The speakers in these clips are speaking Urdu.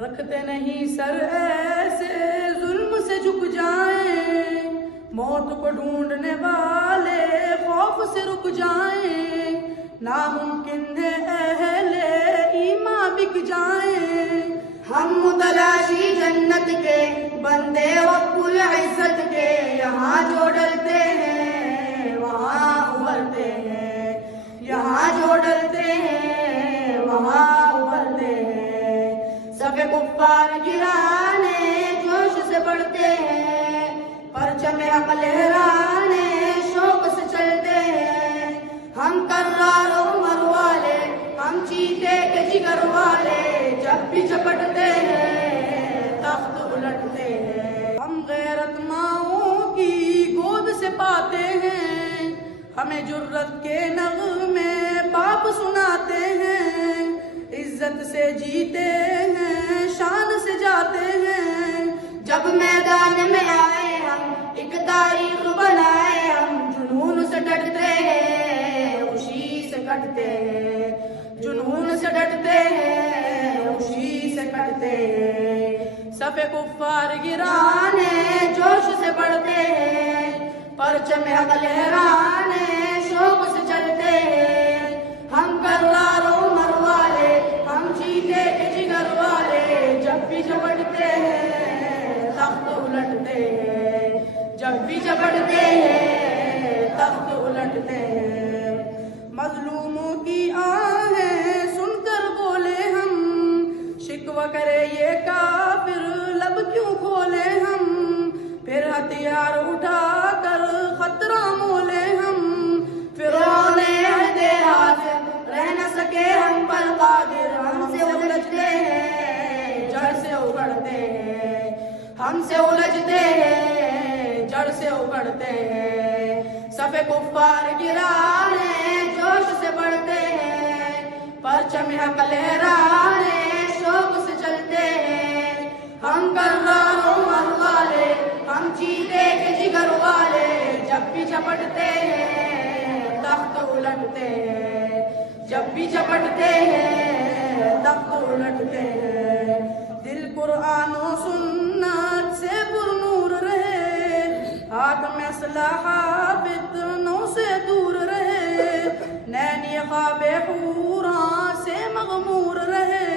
رکھتے نہیں سر ایسے ظلم سے جھک جائیں، موت کو ڈھونڈنے والے خوف سے رک جائیں، ناممکن ہے اہل ایمان بک جائیں۔ ہم متلاشی جنت کے بندے رب العزت کے، یہاں جو ڈلتے ہیں وہاں ابھرتے ہیں، یہاں جو ڈلتے ہیں وہاں ابھرتے ہیں۔ صف کفار گرانے جوش سے بڑھتے ہیں، پرچم حق لہرانے شوق سے چلتے ہیں۔ ہم کرار عمر والے، ہم چیتے کے جگر والے، جب بھی جھپٹتے ہیں تخت الٹتے ہیں۔ ہم غیرت ماؤں کی گود سے پاتے ہیں، ہمیں جرت کے نغمے باپ سناتے ہیں، عزت سے جیتے ہیں شان سے جاتے ہیں۔ جب میدان میں آئے ہم ایک تاریخ بنائے، ہم جنون سے ڈٹتے ہیں خوشی سے کٹتے ہیں، جنون سے ڈٹتے ہیں خوشی سے کٹتے ہیں۔ صف کفار گرانے جوش سے بڑھتے ہیں، پرچم حق لہرانے شوق سے چلتے ہیں۔ ہم کرار عمر والے، ہم چیتے کے جگر والے، جب بھی جھپٹتے ہیں تخت الٹتے ہیں، جب بھی جھپٹتے ہیں تخت الٹتے ہیں۔ مظلوموں کی آہیں سن کر بولے ہم، شکوہ کرے یہ کافر لب کیوں کھولے ہم، پھر ہتھیار اٹھا کر خطرہ مولے ہم۔ فرعون عہد حاضر رہ نہ سکے ہم پر قادر، ہم سے الجھتے ہیں جڑ سے اکھڑتے ہیں، ہم سے الجھتے ہیں جڑ سے اکھڑتے ہیں۔ صف کفار گرانے جوش سے بڑھتے ہیں، پرچم حق لہرانے شوق سے چلتے ہیں۔ ہم کرار عمر والے، ہم چیتے کے جگر والے، جب بھی جھپٹتے ہیں تخت الٹتے ہیں، جب بھی جھپٹتے ہیں تخت الٹتے ہیں۔ دل قرآن و سنت سے پر نور رہے، ہاتھ میں اسلحہ فتنوں سے دور رہے، نین یہ خواب حوراں سے مغمور رہے۔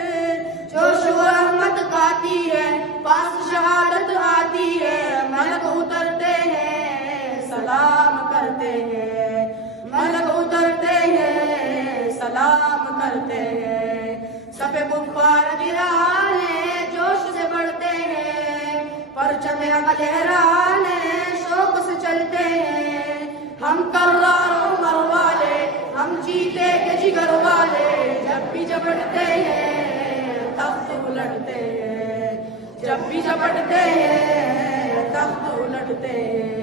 جوش و رحمت آتی ہے، پاس شہادت آتی ہے، ملک اترتے ہیں سلام کرتے ہیں، ملک اترتے ہیں سلام کرتے ہیں۔ صف کفار گرانے جوش سے بڑھتے ہیں، پرچم حق لہرانے شوق سے چلتے ہیں۔ ہم کرار عمر والے، ہم چیتے کے جگر والے، جب بھی جھپٹتے ہیں تخت الٹتے ہیں، جب بھی جھپٹتے ہیں تخت الٹتے ہیں۔